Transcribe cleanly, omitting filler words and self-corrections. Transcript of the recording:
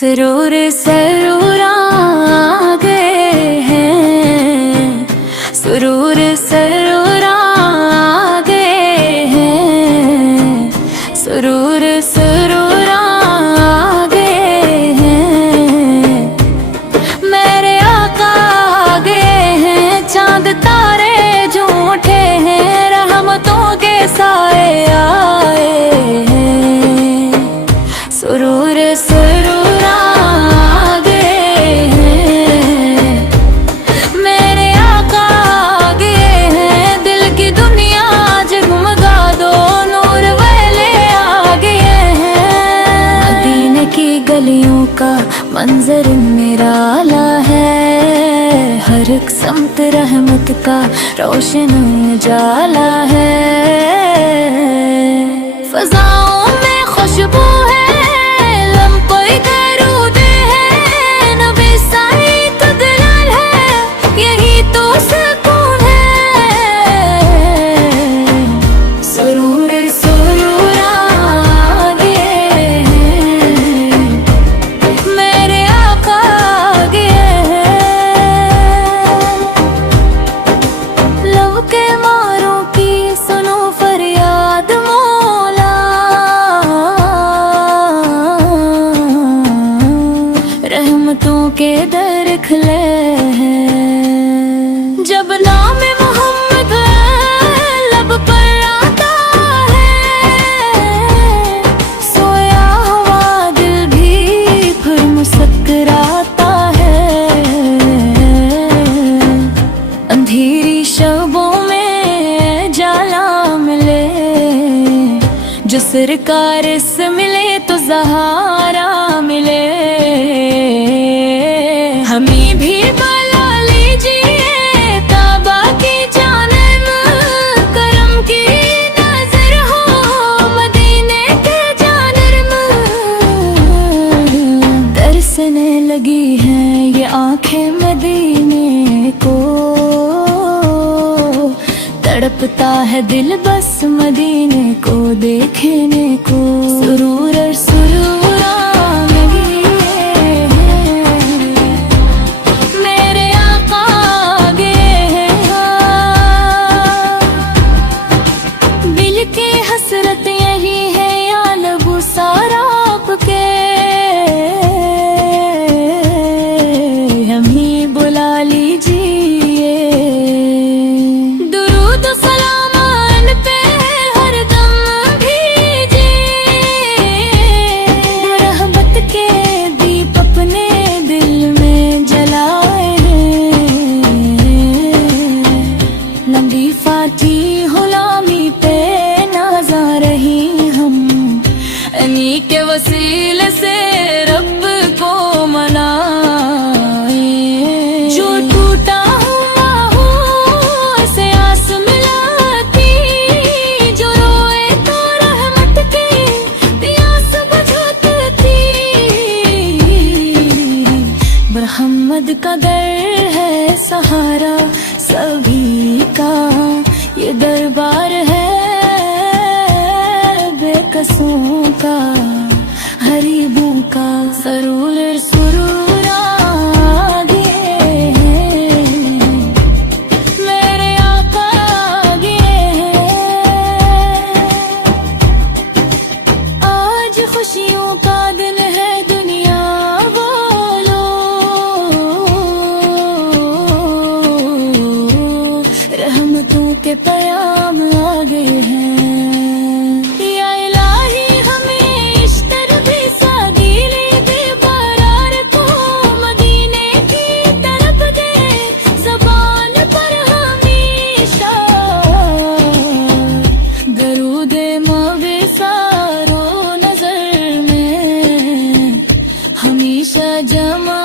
सुरूर सरूर आ गए हैं, सुरूर सरूर आ गए हैं, सुरूर सरूर आ गए हैं। मेरे आका आ गए हैं, चांद तारे झूठे हैं, रहमतों के साए आए हैं। सुरूर सरूर गलियों का मंजर निराला है, हर एक समत रहमत का रोशन उजाला है। फजाओं में खुशबू है, लम्पोई दरूद है, नबी साईद दुलाल है, यही तो सुकून है। सुरूर सुरूर आ गए हैं, मेरे आका आ गए हैं। लव के मारों की सुनो फरियाद मौला, रहमतों के दर खुले हैं। जब नाम मोहम्मद लब पर आता है, सोया हुआ दिल भी फिर मुस्कुराता है। अंधेरी शबों में जाला मिले, जो सरकार से मिले तो सहारा मिले। हमें भी बुला लीजिए ताबा की जानिब, करम की नजर हो मदीने के जानिब। तरसने लगी हैं ये आंखें मदीने को, तड़पता है दिल बस मदीने को देखने को। सुरूर सुरूर आ गए हैं, मेरे आका आ गए हैं। दिल की हसरत यही है या लबू सारा आपके, हमें बुला लीजिए। दुरूद सलाम अन पे हरदम भीजे, रहमत के दीप अपने दिल में जलाए हैं। लंबी फाटी गुलामी पे नाजा रही हम, इन्हीं के वसीले से रब को मनाए। जो टूटा हुआ हो ऐसे आस मिलाती, जो रोए तो रहमत की प्यास बुझाती। ब्रह्मद का दर है सहारा सभी का, ये दरबार है बेकसों का, गरीबों का। सुरूर सुरूर आ गए हैं, मेरे आका आ गए हैं। आज खुशियों का दिन है दुनिया बोलो, रहमतों के पयाम आ गए हैं। या इलाही हमें इश्तर भी सादीले दे, बरार को मदीने की तरफ दे, ज़बान पर हमेशा दरूद मवे सारो नजर में हमेशा जमा